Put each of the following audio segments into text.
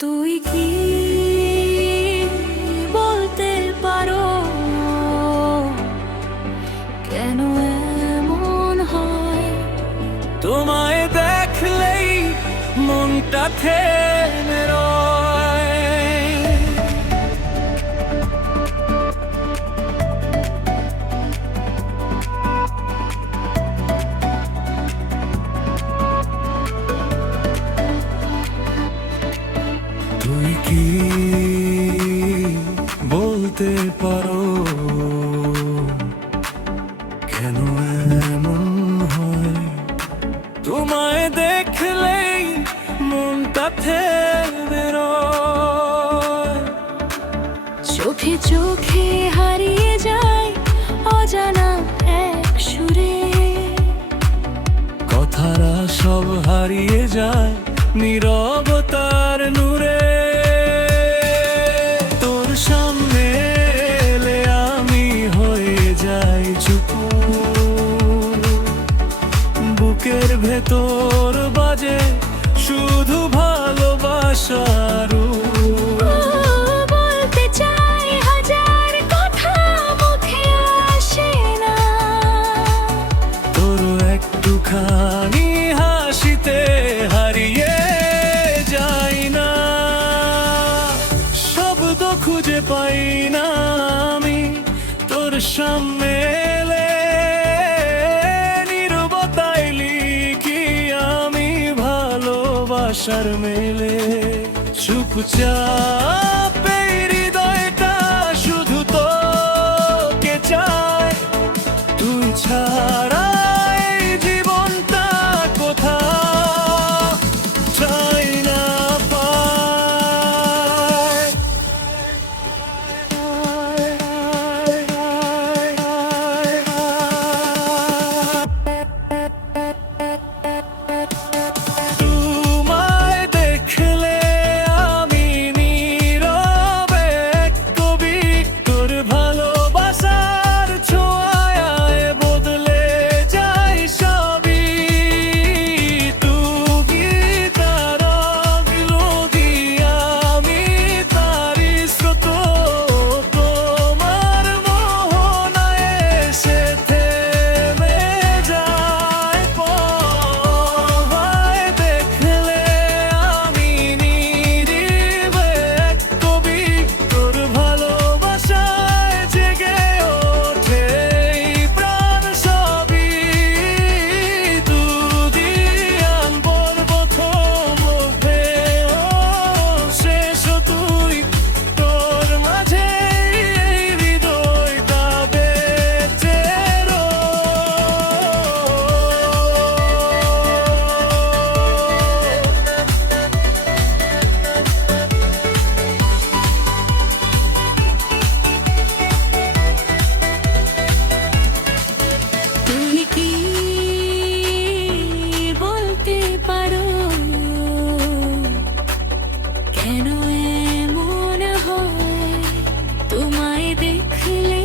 তুই কি বলতে পারো কেন এমন হয়? তোমায় দেখলেই মনটা থেমে রয়। তুই কি বলতে পারো কেন এমন হয়? তোমায় দেখলেই মনটা থেমে রয়। চোখে চোখে হারিয়ে যায় অজানা এক সুরে, কথারা সব হারিয়ে যায় নীরবতার নূরে। তোর সামনে এলে আমি হয়ে যাই চুপ, বুকের ভেতর বাজে শুধু ভালোবাসার। বলতে চাই হাজার কথা মুখে আসে না, তোর একটুখানি হাসিতে হারিয়ে যাই না। শব্দ খুঁজে পাই না আমি তোর সামনে এলে, নীরবতায় লিখি আমি ভালোবাসার মেলে। চুপচাপ এই হৃদয়টা শুধু তোকে চায়, তুই ছাড়া এই জীবনটা কোথাও চাই না পায়। তোমায় দেখলে আমি নীরবে কবি, তোর ভালোবাসার ছোঁয়ায় বদলে যাই সবই। তুমি তার অগ্রদি আমি তারি স্রোত, তোমার মোহনায় এসে থেমে যায় পয়। দেখলে আমি নীরবে কবি, তোর ভালোবাসায় জেগে ওঠে এই প্রাণ সবই। দুদিয়ান পর্বতম ভেও শেষ তুই, তোর মাঝে এই হৃদয়টা বেঁচে তুমি কি বলতে পারো কেন এমন হয়? তোমায় দেখলে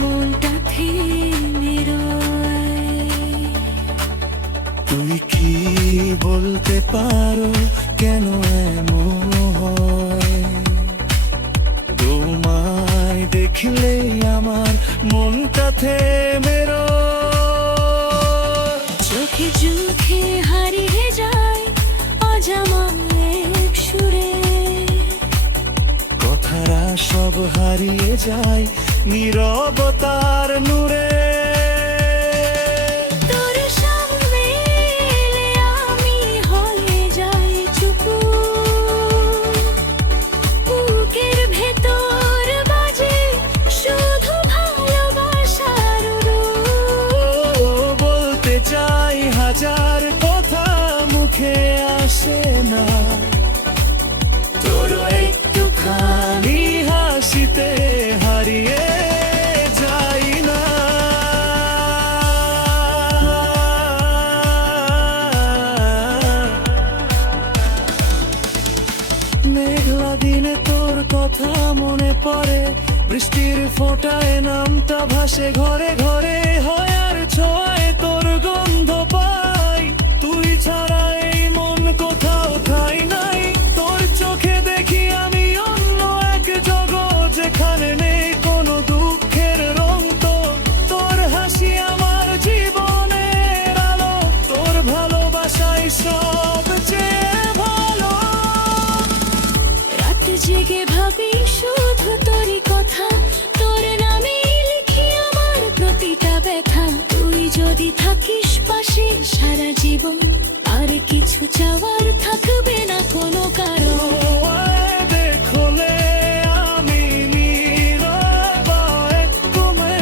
মনটা থেমে রয়। তুই কি বলতে পারো কেন এমন হয়? তোমায় দেখলে আমার মনটা থেমে রয়। চোখে চোখে হারিয়ে যায় অজানা এক সুরে, কথারা সব হারিয়ে যায় নীরবতার নূরে। তোর সামনে এলে আমি হয়ে যাই চুপ, বুকের ভেতর বাজে শুধু ভালোবাসার রূপ। বলতে চাই হাজার কথা মুখে আসে না, তোর একটুখানি হাসিতে হারিয়ে যাই না। মেঘলা দিনে তোর কথা মনে পড়ে, বৃষ্টির ফোঁটায় নামটা ভাসে ঘরে ঘরে, হয় আর ছোঁয়ায় তোর গন্ধ পাই। তুই ছাড়া এই মন কোথাও ঠাই নাই, তোর চোখে যাওয়ার থাকবে না কোনো কারণ। তোমায় দেখলে আমি নীরবে তুমি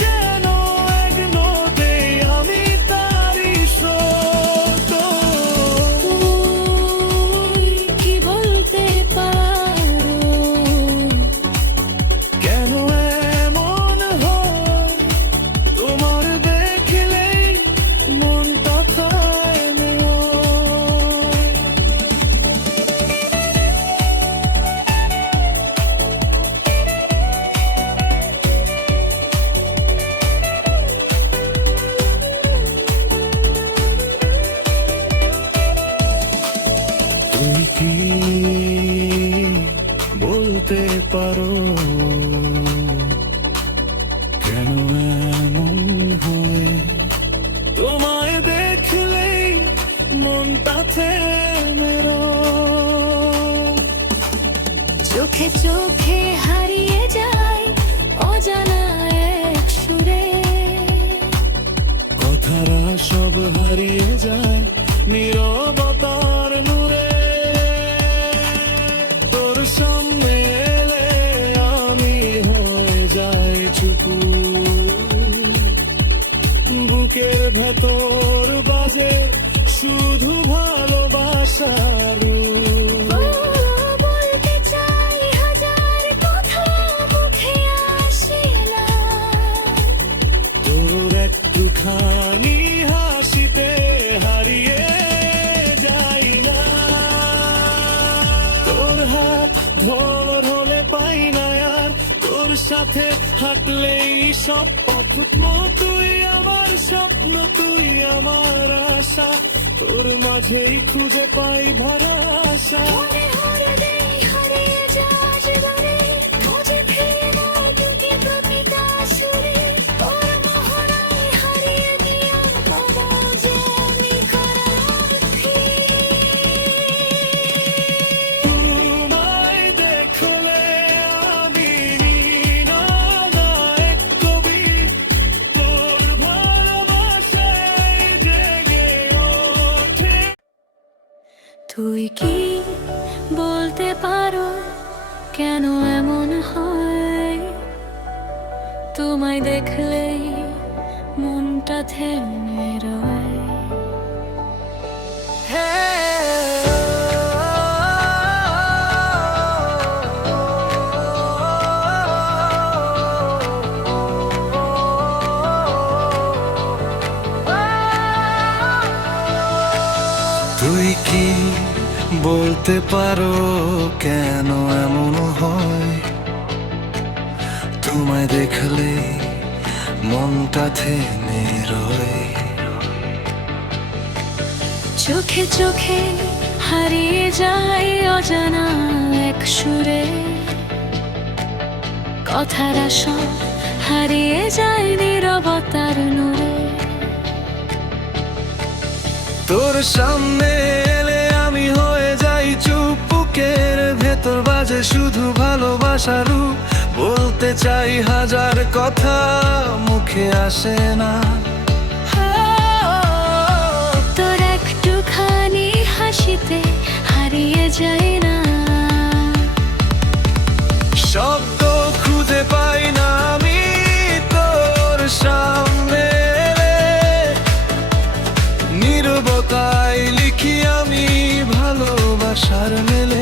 যেন এক নদী, আমি তারই স্রোত। তুই কি বলতে পারো কেন এমন হয় তোমার দেখলেই মনটা থামে না। তুই কি বলতে পারো কেন এমন হয় তোমায় দেখলেই মনটা থেমে রয়। চোখে চোখে হারিয়ে যায় অজানা এক সুরে। কথারা সব হারিয়ে যায় নীরবতার নূরে। তোর সামনে এলে আমি হয়ে যাই চুপু, বুকের ভেতর বাজে শুধু ভালোবাসার বলতে চাই হাজার কথা মুখে আসে না। তোর একটুখানি হাসিতে হারিয়ে যাই না। তোর হাত ধরলে পাই না আর, তোর সাথে হাঁটলেই সব পথ। তুই আমার স্বপ্ন, তুই আমার আশা, তোর মাঝেই খুঁজে পাই ভরা আশা। মনে হরে হারিয়ে যাস দরে, খুঁজে ফিরে না দুটি প্রতিটা সুরে। তোর মোহনায় হারিয়ে দিয়া বাবা যে আমি কারার্থী। তোমায় দেখলে আমি নীরবে এক কবি, তোর ভালোবাসায় জেগে ওঠে। তুই কি বলতে পারো কেন এমন হয় তোমায় দেখলেই মনটা থেমে রয়। তুই কি বলতে পারো কেন এমন হয় তোমায় দেখলে মনটা থেমে রয়। চোখে চোখে হারিয়ে যায় অজানা এক সুরে। কথারা সব হারিয়ে যায় নীরবতার নূরে। তোর সামনে এলে আমি হয়ে যাই চুপ, বুকের ভেতর বাজে শুধু ভালোবাসার রূপ। বলতে চাই হাজার কথা মুখে আসে না। তোর একটুখানি হাসিতে হারিয়ে যায় না। শব্দ খুঁজে পাই না আমি তোর সামনে এলে, নীরবতায় লিখি আমি ভালোবাসার মেলে।